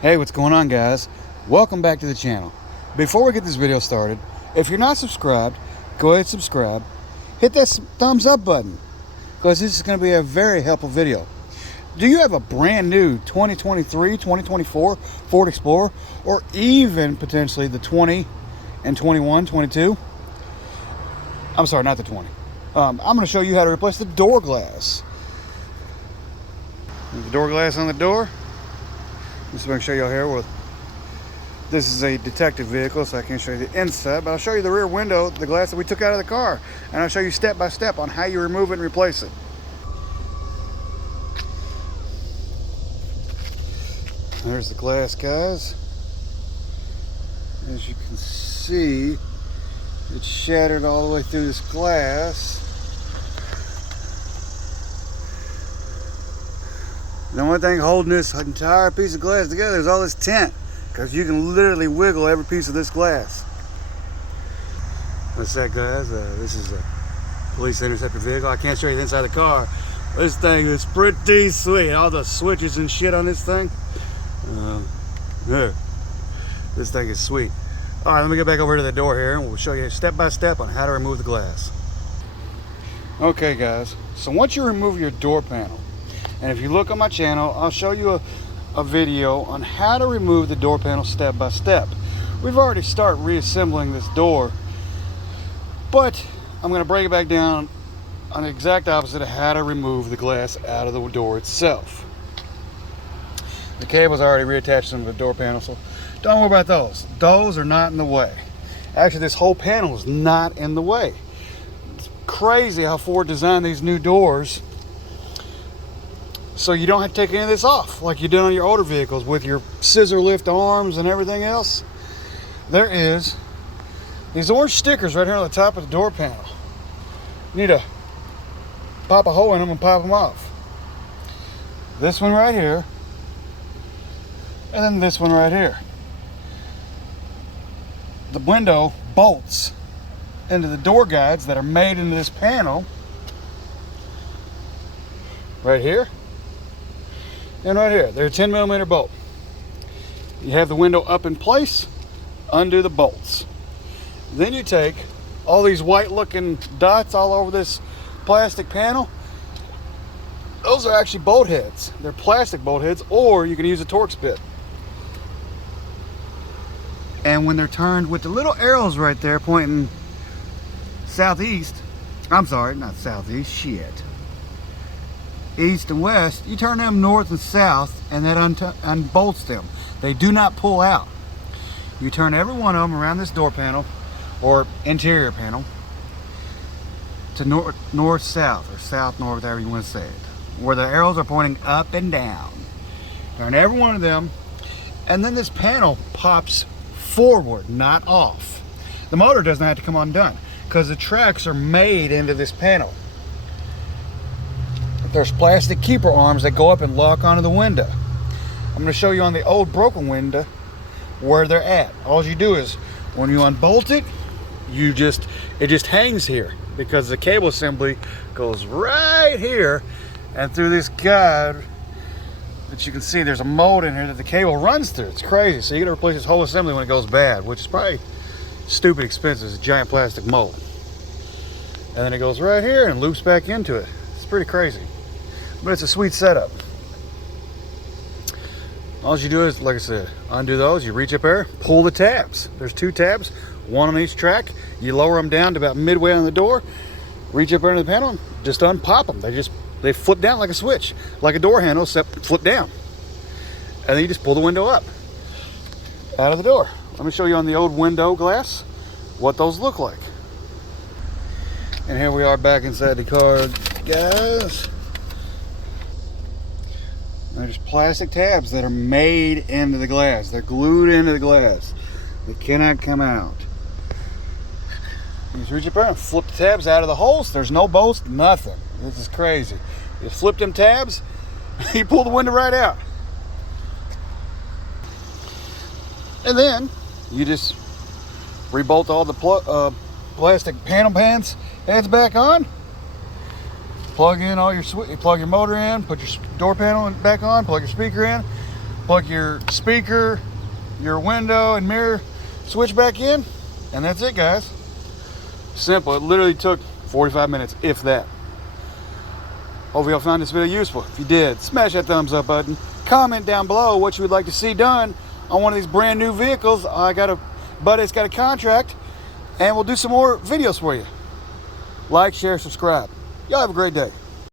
Hey, what's going on, guys? Welcome back to the channel. Before we get this video started, if you're not subscribed, go ahead and subscribe. Hit that thumbs up button, because this is going to be a very helpful video. Do you have a brand new 2023, 2024 Ford Explorer, or even potentially the 20 and 21, 22? I'm sorry, not the 20. I'm going to show you how to replace the door glass. The door glass on the door. Just going to show you all here. This is a detective vehicle, so I can't show you the inside, but I'll show you the rear window, the glass that we took out of the car, and I'll show you step by step on how you remove it and replace it. There's the glass, guys. As you can see, it's shattered all the way through this glass. The only thing holding this entire piece of glass together is all this tint, because you can literally wiggle every piece of this glass. What's that, guys? This is a police interceptor vehicle. I can't show you the inside of the car. This thing is pretty sweet. All the switches and shit on this thing. This thing is sweet. All right, let me get back over to the door here, and we'll show you step by step on how to remove the glass. Okay, guys. So once you remove your door panel, and if you look on my channel, I'll show you a video on how to remove the door panel step by step. We've already started reassembling this door, but I'm going to break it back down on the exact opposite of how to remove the glass out of the door itself. The cable's already reattached to the door panel, so don't worry about those. Those are not in the way. Actually, this whole panel is not in the way. It's crazy how Ford designed these new doors so you don't have to take any of this off like you did on your older vehicles with your scissor lift arms and everything else. There is these orange stickers right here on the top of the door panel. You need to pop a hole in them and pop them off. This one right here, and then this one right here. The window bolts into the door guides that are made into this panel right here and right here. They're a 10mm bolt. You have the window up in place, undo the bolts. Then you take all these white looking dots all over this plastic panel. Those are actually bolt heads. They're plastic bolt heads, or you can use a Torx bit. And when they're turned with the little arrows right there pointing southeast, I'm sorry, not southeast, shit, east and west, you turn them north and south, and that unbolts them. They do not pull out. You turn every one of them around this door panel or interior panel to north south, or south north, however you want to say it, where the arrows are pointing up and down. Turn every one of them, and then this panel pops forward, not off. The motor doesn't have to come undone because the tracks are made into this panel. There's plastic keeper arms that go up and lock onto the window. I'm going to show you on the old broken window where they're at. All you do is when you unbolt it, it just hangs here because the cable assembly goes right here, and through this guide that you can see, there's a mold in here that the cable runs through. It's crazy. So you got to replace this whole assembly when it goes bad, which is probably stupid expensive. It's a giant plastic mold, and then it goes right here and loops back into it. It's pretty crazy, but it's a sweet setup. All you do is, like I said, undo those. You reach up there, pull the tabs. There's two tabs, one on each track. You lower them down to about midway on the door, reach up there in the panel, and just unpop them. They flip down like a switch, like a door handle, except flip down. And then you just pull the window up out of the door. Let me show you on the old window glass what those look like. And here we are back inside the car, guys. There's plastic tabs that are made into the glass. They're glued into the glass. They cannot come out. You just reach up there and flip the tabs out of the holes. There's no bolts, nothing. This is crazy. You just flip them tabs, you pull the window right out. And then you just rebolt all the plastic panel heads back on. Plug in all your plug your motor in, put your door panel back on, plug your speaker in, plug your speaker, your window and mirror switch back in, and that's it, guys. Simple. It literally took 45 minutes, if that. Hopefully y'all found this video useful. If you did, smash that thumbs up button. Comment down below what you would like to see done on one of these brand new vehicles. I got a buddy that's got a contract, and we'll do some more videos for you. Like, share, subscribe. Y'all have a great day.